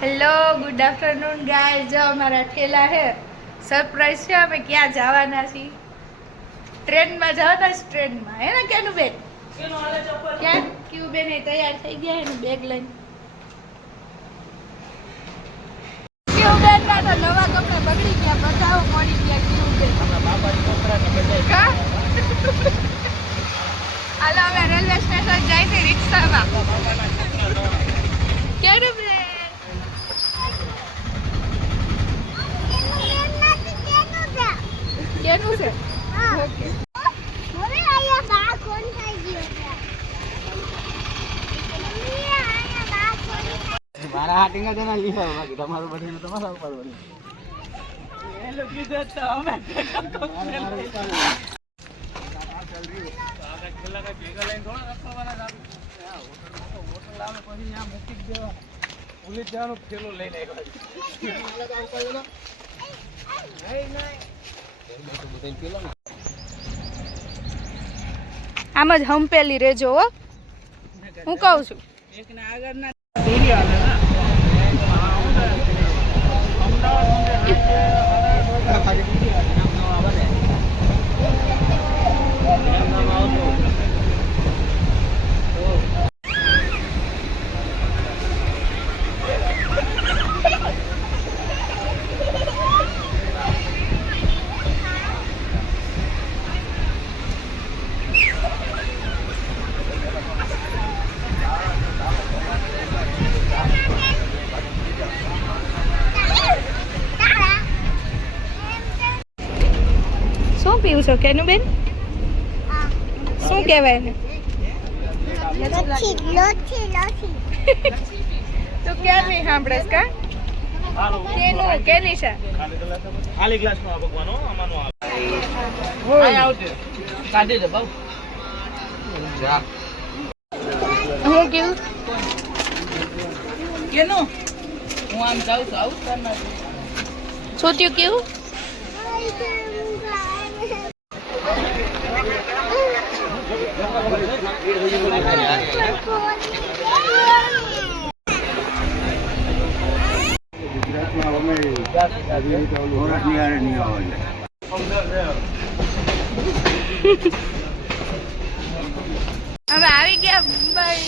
Hello good afternoon guys, જો અમારા ઠેલા હે સરપ્રાઈઝ છે. અમે ક્યાં જવાના છીએ? ટ્રેનમાં જવાના છે. ટ્રેનમાં હે ને કેનું બેન? ક્યાં ક્યુ બેન તૈયાર થઈ ગયા એનું બેગ લઈને. ક્યુ બેન ના તો નવા કપડા બગડી ગયા, બધાઓ મળી ગયા. ક્યુ બેન કા હાલો અમે રેલવે સ્ટેશન જાય છે રિક્ષામાં. કેનું બેન? કેનું છે? ઓકે. હવે આયા બા કોણ થઈ ગયો છે? આયા બા કોણ થઈ મારા હાટિંગ જ ના લીધા બાકી તમારું બધું તમારા ઉપર બધું એ લોકો કીધું તો અમે હોટલ આવે પછી ત્યાં મૂકી દેવા પોલીસ જવાનો થેલો લઈને આમ જ હંપેલી રેજો હો, હું કહું છું. એક ને આગળ ના દોરી આવે ને શું પીવું છો કેનું બેન? શું કહેવાય એને? લોચી લોચી લોચી તું ક્યાં નહીં સાંભળેસ કા? કેનું કેની છે? ખાલી ગ્લાસ માં ભગવાનો અમાનો આવે આ આવતે કાઢી દે બહુ જા હું કેવું કેનો હું આમ જાઉં છું આવું કરના છોટ્યું કેવું? હવે આવી ગયા મુંબઈ.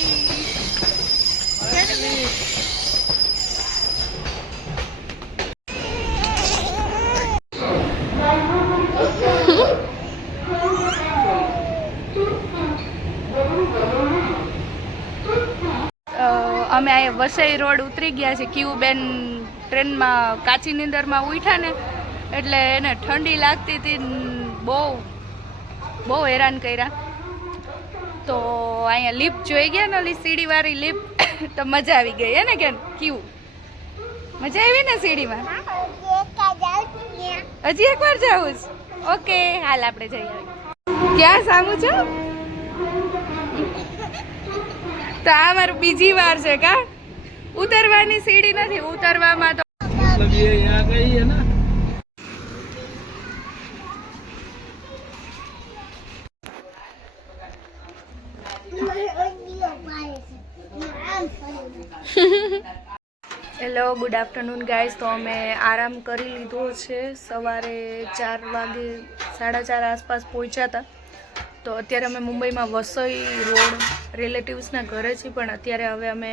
અમે આ વસઈ રોડ ઉતરી ગયા છે. ક્યુ બેન ટ્રેનમાં કાચી નીંદરમાં ઉઠ્યા ને એટલે એને ઠંડી લાગતી હતી, બહુ હેરાન કર્યા. તો અહીંયા લિફ્ટ જોઈ ગયા ને, ઓલી સીડીવાળી લિફ્ટ, તો મજા આવી ગઈ હે ને કેમ? ક્યુ મજા આવી ને સીડીમાં? હજી એકવાર જવું છે? ઓકે હાલ આપણે જઈ આવીએ. ક્યાં સામું છો? તો આ મારું બીજી વાર છે કા? ઉતરવાની સીડી નથી, ઉતરવામાં તો यहाँ गई है ना હેલો ગુડ આફ્ટરનૂન ગાઈઝ. તો અમે આરામ કરી લીધો છે. સવારે 4 વાગે 4:30 આસપાસ પહોંચ્યા હતા. તો અત્યારે અમે મુંબઈમાં વસઈ રોડ રિલેટિવ્સના ઘરે છીએ, પણ અત્યારે હવે અમે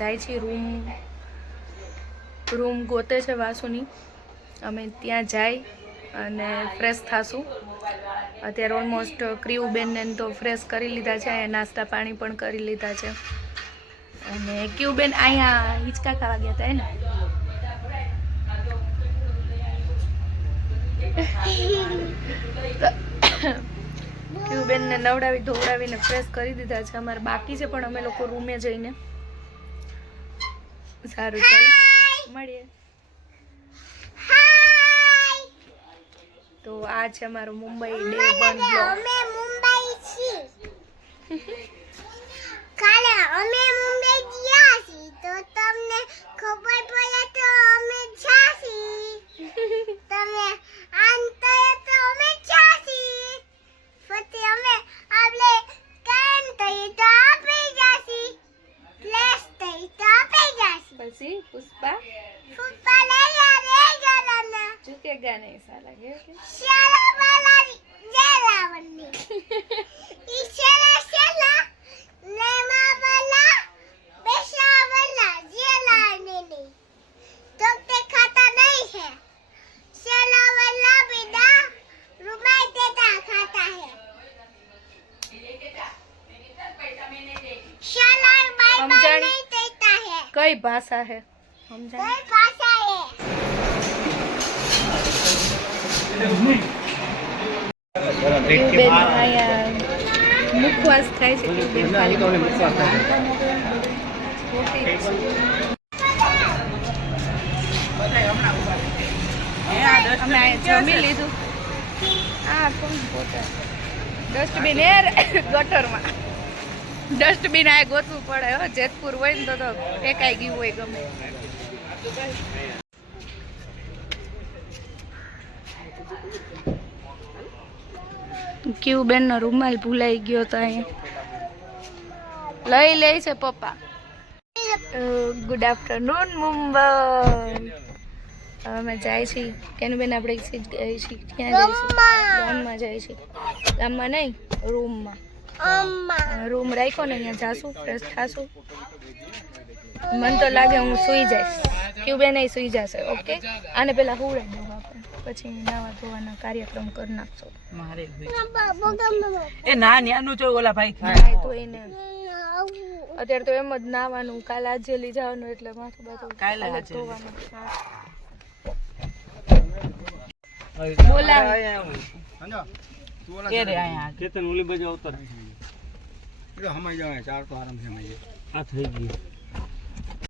જાય છીએ રૂમ ગોતે છે વાસુની. અમે ત્યાં જઈ અને ફ્રેશ થાશું. અત્યારે ઓલમોસ્ટ ક્યુબેનને તો ફ્રેશ કરી લીધા છે, અહીંયા નાસ્તા પાણી પણ કરી લીધા છે. અને ક્યુબેન અહીંયા હિંચકા ખાવા ગયા હતા ને. ક્યુબેનને નવડાવી ધોવડાવીને ફ્રેશ કરી દીધા છે. અમારે બાકી છે, પણ અમે લોકો રૂમે જઈને. સારું ચાલો મળીએ. તો આ છે અમારો મુંબઈ ડે 1 બ્લોગ. અમે મુંબઈ છીએ. કાલે અમે મુંબઈ ગયા છીએ તો તમને ખબર પડે તો અમે જાસી. તમે આંતરે તો અમે જાસી. પછી અમે આપણે કામ થઈ તો આપે જાસી. પ્લેસ થઈ તો આપે જાસી. खुशी पुष्पा फुप्पा ले जाना झुकेगा नहीं साला के शाला वाला जेला बन्नी इशारा शाला लेमा वाला बेशा वाला जेला नहीं तो ते खाता नहीं है शाला वाला बेटा रुमाई देता खाता है शाला बाय बाय समझानी। नहीं देता है कई भाषा है समझा कोई भाषा है બેન આયા મુખવાસ થાય છે કે બેન અમે અહીંયા જમી લીધું આ કોણ પોતા ડસ્ટબિન એ ગટરમાં ડસ્ટબિન આ ગોતવું પડે હો જેતપુર હોય ને તો ફેંકાઈ ગયું હોય ગમે ક્યુ બેન નો રૂમાલ ભૂલાઈ ગયો તો અહીંયા લઈ લે છે પપ્પા ગુડ આફ્ટરનૂન મુંબઈ અમે જાય છીએ કેનું બેન આપણે ગઈ છીએ ક્યાં જાય છે ગામમાં જાય છે ગામમાં નહીં રૂમમાં અમ્મા રૂમ રાખ્યો ને અહીંયા જાશું ફ્રેશ થાશું મને તો લાગે હું સૂઈ જઈશ ક્યુ બેન એ સૂઈ જશે ઓકે આને પેલા હુવડાવી દઉં આપણે પછી નાવા ધોવાના કાર્યક્રમ કરી નાખશો મારે બાબો ગમે એ ના ન્યાનું જો ઓલા ભાઈ નાઈ ધોઈને અત્યારે તો એમ જ નાવાનું કાલે આજે લઈ જવાનું એટલે માથું બાથું કાલે કાલે આજે. ધોવાનું બોલાવે એ રે આયા કેતન ઓલી બાજુ આવતા એટલે હમાઈ જવાય ચાર તો આરામથી હમાઈ જાય આ થઈ ગયું